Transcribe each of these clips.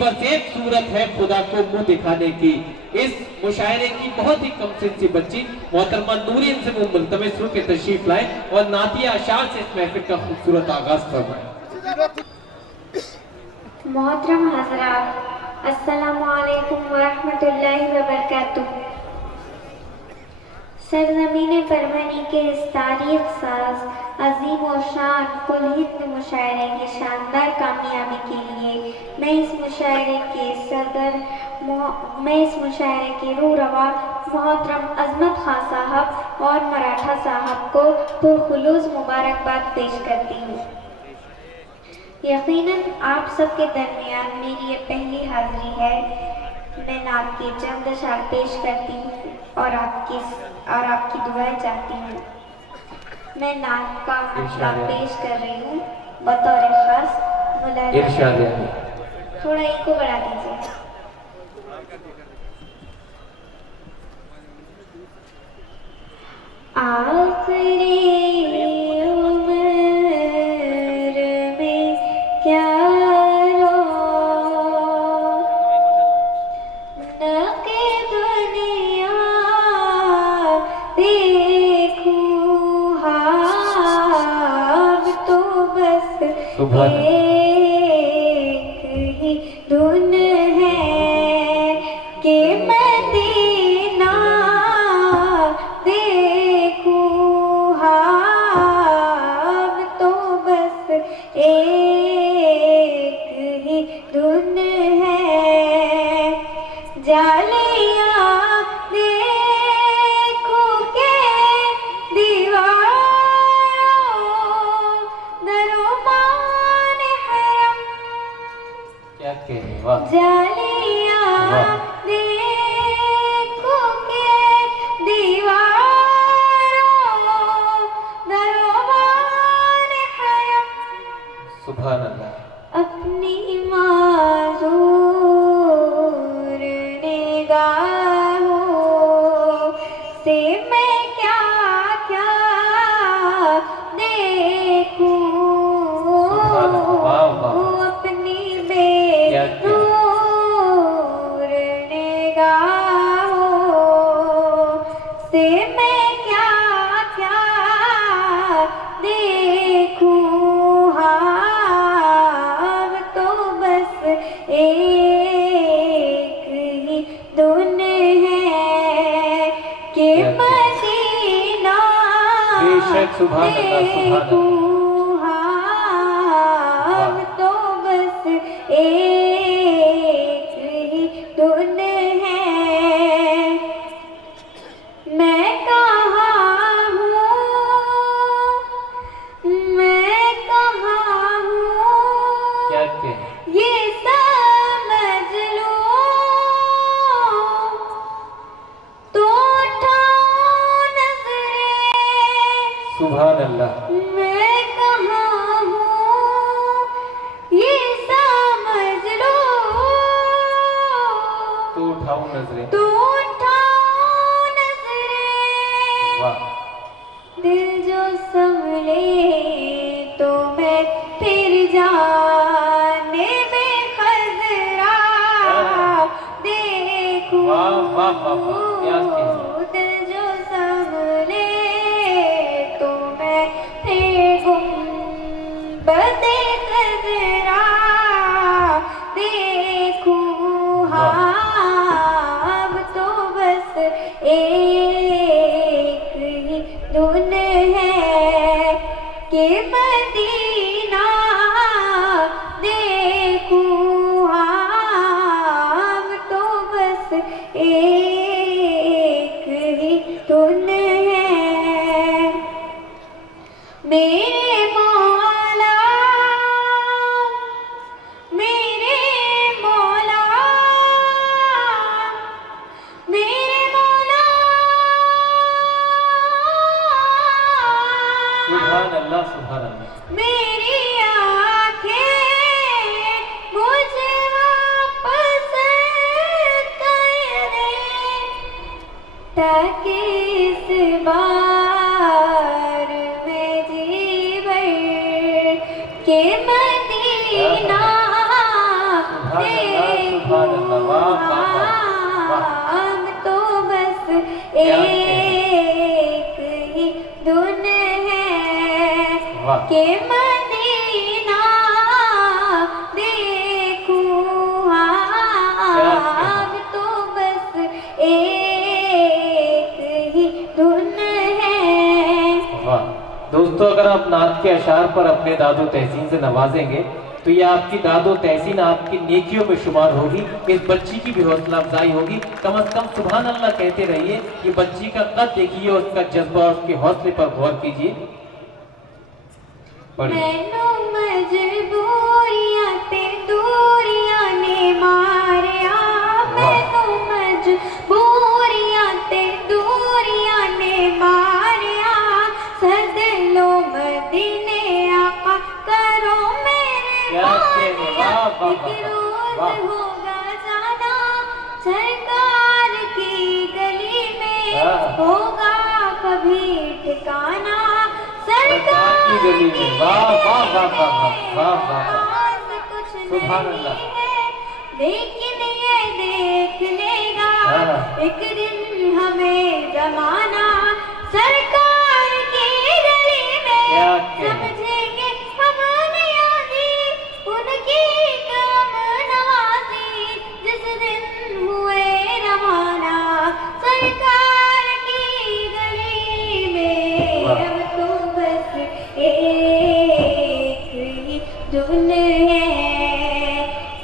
बस एक सूरत है खुदा को मुंह दिखाने की। इस मुशायरे की बहुत ही कम सिन सी बच्ची मोहतरमा नूरियन से मुल्तमिस हूं के तशरीफ लाए और नातिया अशार से इस महफिल का खूबसूरत आगाज फरमाए। मोहतरम हज़रात, अस्सलामु अलैकुम व रहमतुल्लाहि व बरकातुहू। सरज़मीन परवनी के इस तारीख साज अजीम और शान कुल हिंद मुशायरे की शानदार कामयाबी के लिए मैं इस मुशायरे के रूह रवा मोहतरम अजमत खां साहब और मराठा साहब को पुरखुलूस मुबारकबाद पेश करती हूँ। यकीनन आप सबके दरमियान मेरी ये पहली हाजिरी है। मैं नात के चंद अशार पेश करती हूँ और आपकी दुआएं चाहती हूँ। मैं नात का मसला पेश कर रही हूँ बतौर खास मुलाज़ा। थोड़ा इनको बढ़ा दीजिए। आखिरी एक ही धुन है कि मदीना देखूं हाँ तो बस एक ही धुन है। जालियां देखूं के दीवारों जालियां देखो के दीवारों दरबार हरम। सुभान अल्लाह। अपनी माज़ूर निगाहों से मैं क्या क्या देखूं। से मैं क्या क्या देखूं हाँ तो बस एक ही धुन है कि मदीना देखूं हाँ तो बस एक ही धुन है। मैं कहाँ हूँ क्या ये समझ लो तो उठाओ नजरें। सुभान अल्लाह। मैं कहाँ हूँ ये समझ लो तो उठाओ नजरें। तो दिल जो संभले तो मैं फिर जाने में खजरा देखूं। दिल जो संभले तो मैं फिर गुंबद खजरा देखूं हाँ अब तो बस एक ही धुन है कि मदीना देखूं हाँ तो बस एक एक ही धुन है वाह। के मदीना देखूं अब तो बस एक ही धुन है। वाह। दोस्तों, अगर आप नात के अशार पर अपने दादो तहसीन से नवाजेंगे तो ये आपकी दादो तहसीन आपकी नेकियों में शुमार होगी। इस बच्ची की भी हौसला अफजाई होगी। कम से कम सुभान अल्लाह कहते रहिए। ये बच्ची का कद देखिए, उसका जज्बा, उसके हौसले पर गौर कीजिए। मैनू मजबूरियां ते दूरियां ने मारिया, मैनू मजबूरियां ते दूरियां ने मारिया, सद लो मदीने आका करो मेरे पास, एक रोज होगा जाना सरकार की गली में, होगा कभी ठिकाना सरकार की गली में। वाह वाह वाह वाह वाह वाह। कुछ सुभान नहीं अल्लाह। है लेकिन ये देख लेगा एक दिन हमें जमाना सरकार की गली में, समझेंगे हम नियाज़ी उनकी काम नवाज़ी, जिस दिन हुए रवाना सरकार की गली में, अब तो बस एक ही धुन है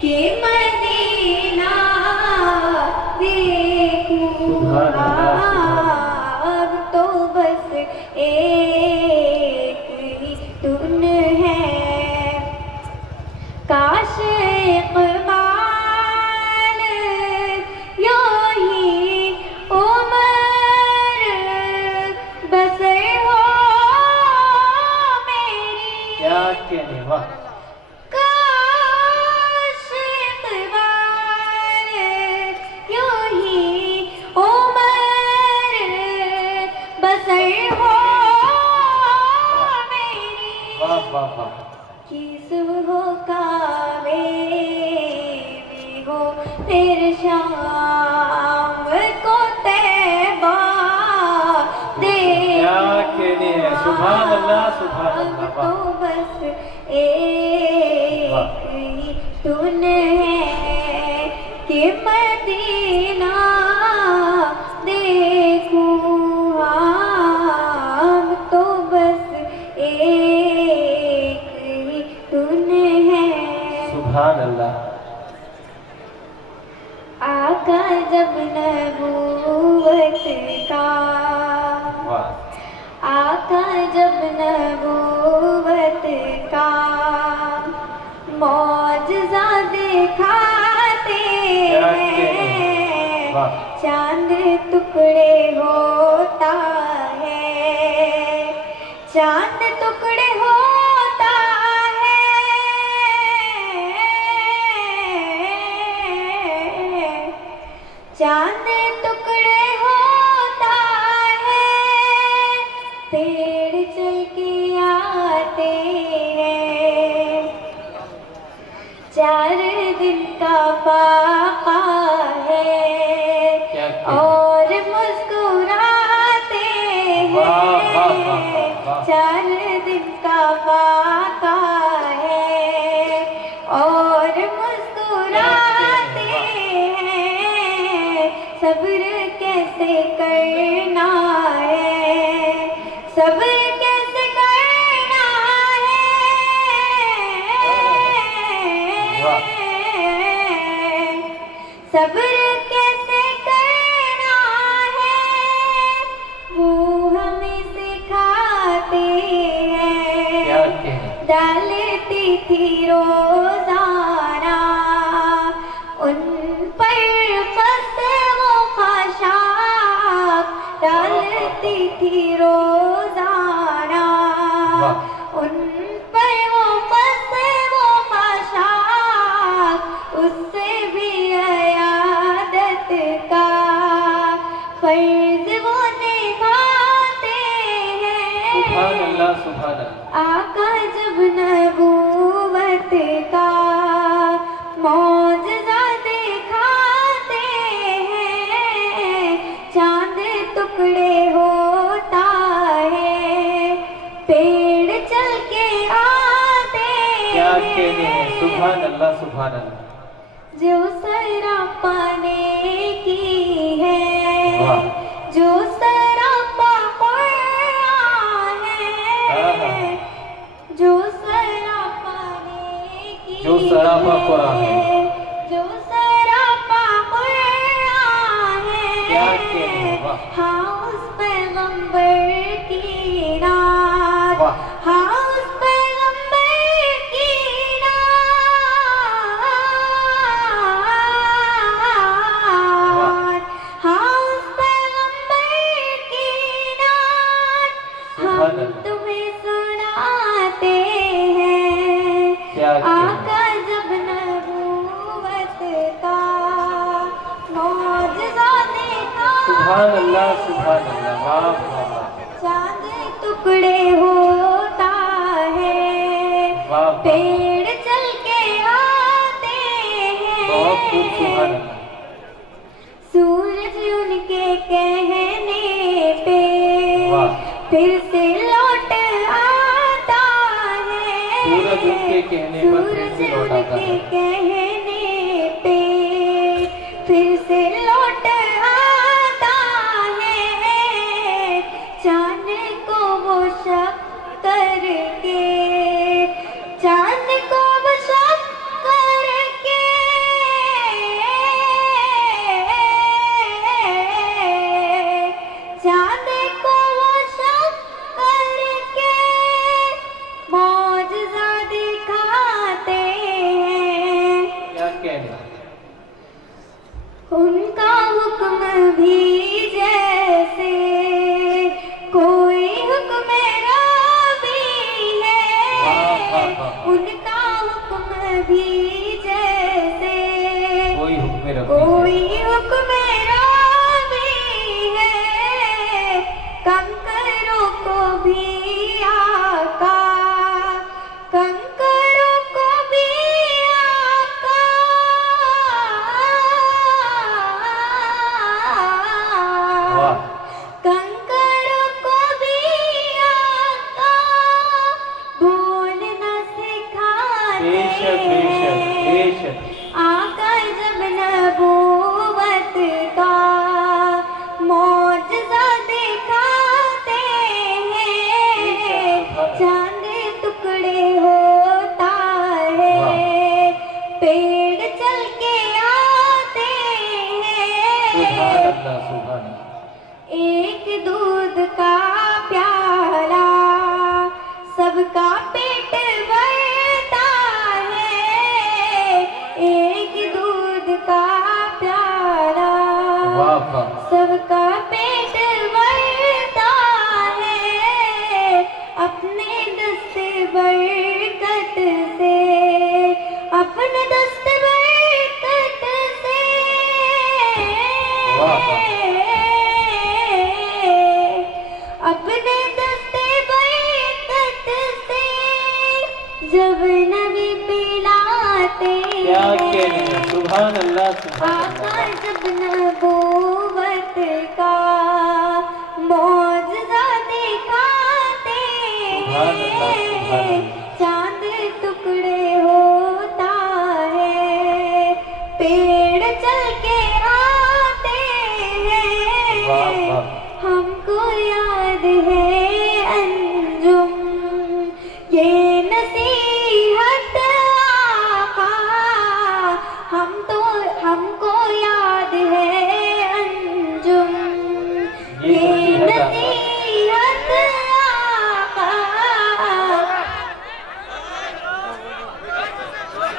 कि मदीना देखूं अब तो बस एक ही धुन है। काश इक़बाल यूं ही उम्र बसर हो मेरी, क्या कहने। वाह। काश इक़बाल यूं ही उम्र बसर हो मेरी, वाह वाह वाह। कि सुबह का में हो फिर शाम को तैबा दे, क्या कहने है। सुभान अल्लाह सुभान अल्लाह। तो वाह। बस एक ही धुन है कि मदीना देखूं अब तो बस एक ही धुन है। सुभान अल्लाह। आका जब नबूवत का, वाह। आका जब नबूवत का मौजज़ा दिखाते हैं, वाह। चांद टुकड़े होता है, चांद टुकड़े होता है, चांद टुकड़े होता है, पेड़ चल के आते हैं, 4 दिन का फाका है क्या और मुस्कुराते वाह, वाह, वाह, हैं, वाह। 4 दिन का फाका है और मुस्कुराते हैं, सब्र कैसे करना है, सब्र कैसे करना है, सब्र कैसे करना है, वो हमें सिखाते क्या हैं, कहने। डालती थी रोजाना उन पर वो खाशाक, डालती थी रोजाना उन पर वो खाशाक, उससे भी अयादत का फर्ज वो निभाते हैं। सुभान अल्लाह सुभान अल्लाह। आका जब नबूवत सुभान अल्लाह। जो सरापाने की है, वाह। जो सरापा कुरान है, जो सरापाने की जो सरापा कुरान है, जो सरापा कुरान क्या है, कहने, वाह। हाँ उस पैगंबर की नात, वाह। हाँ उस पैगंबर की नात, हाँ उस पैगंबर की नात सुभान हम अल्लाह। तुम्हें सुनाते हैं। क्या कहने। आका जब नबूवत का मौजज़ा देखा, सुभान अल्लाह, सुभान अल्लाह, वाह वाह वाह। चांद टुकड़े होता है, वाह। पेड़ चल के आते बहुत खूब, सुभान हैं, अल्लाह। सूरज उनके कहने पे वाह। फिर से लौट आता है, सूरज उनके कहने पर फिर से लौट आता है। सूरज उनके कहने पे फिर से लौट आता है, चांद को वो शक करके, चांद को वो शक करके, चांद को वो शक करके मौजज़ा दिखाते हैं। क्या कहना। उनका हुक्म भी जैसे कोई हुक्म रबी है, वाह, वाह, वाह। उनका हुक्म भी जैसे कोई हुक्म रब्बी है। कोई हुक्म रबी है, कंकरों को भी आका, कंकरों को भी आका, वाह। कंकरों को भी आका बोलना सिखाते बेशक बेशक हैं। बेशक। आका जब नबूवत का मौजज़ा दिखाते हैं, चांद टुकड़े होता है, पेड़ चल के आते सुभान हैं, अल्लाह, सुभान अल्लाह। एक दूध का प्याला सबका पेट भरता है, एक दूध का प्याला वाह वाह। सबका पेट भरता है, अपने दस्ते बरकत से, अपने दस्ते बरकत से, वाह, वाह। अपने दस्ते बरकत से जब नबी पिलाते क्या कहने। हैं, सुभान अल्लाह, सुभान आका अल्लाह। जब नबूवत का मौजज़ा दिखाते सुभान अल्लाह, सुभान हैं, अल्लाह। चांद टुकड़े होता है, पेड़ चल के आते वाह, हैं, वाह। हमको याद है अंजुम ये नसीहत आका, हमको याद है अंजुम ये नसीहत आका,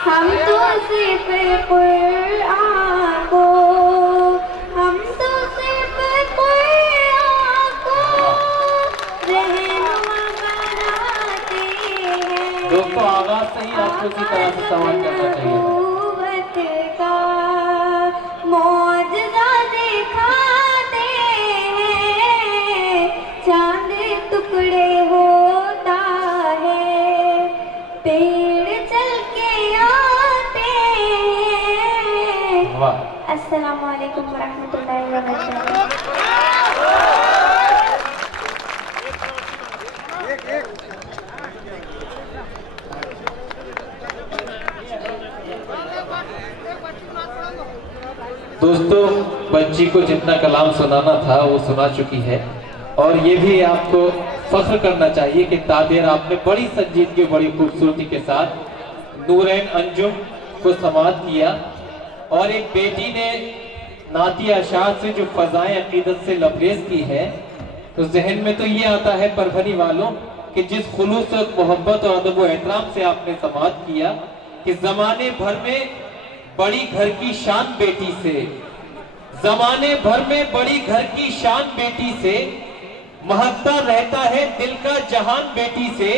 हम तो सिर्फ कुरान को, हम तो सिर्फ कुरान को रहनुमा बनाते हैं। दोस्तों आगाज से ही आपको इसी तरह से सवाल करना चाहिए था। नबूवत का मौजज़ा दिखाते हैं, चांद टुकड़े होता है, पेड़ चल के आते हैं। वाह। अस्सलामु अलैकुम वरहमतुल्लाहि वबरकातुहू। दोस्तों, बच्ची को जितना कलाम सुनाना था वो सुना चुकी है, और ये भी आपको फख्र करना चाहिए कि तादेर आपने बड़ी संजीदगी, बड़ी खूबसूरती के साथ नूरैन अंजुम को समाअत किया। और एक बेटी ने नातिया अशार से जो फजाएं अकीदत से लबरेज की है, तो जहन में तो ये आता है परभनी वालों कि जिस खुलूस और मोहब्बत और अदब व एहतराम से आपने समाअत किया कि जमाने भर में बड़ी घर की शान बेटी से, जमाने भर में बड़ी घर की शान बेटी से, महकता रहता है दिल का जहान बेटी से।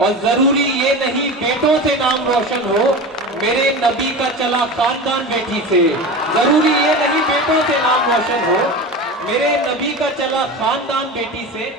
और जरूरी ये नहीं बेटों से नाम रोशन हो, मेरे नबी का चला खानदान बेटी से। जरूरी ये नहीं बेटों से नाम रोशन हो, मेरे नबी का चला खानदान बेटी से।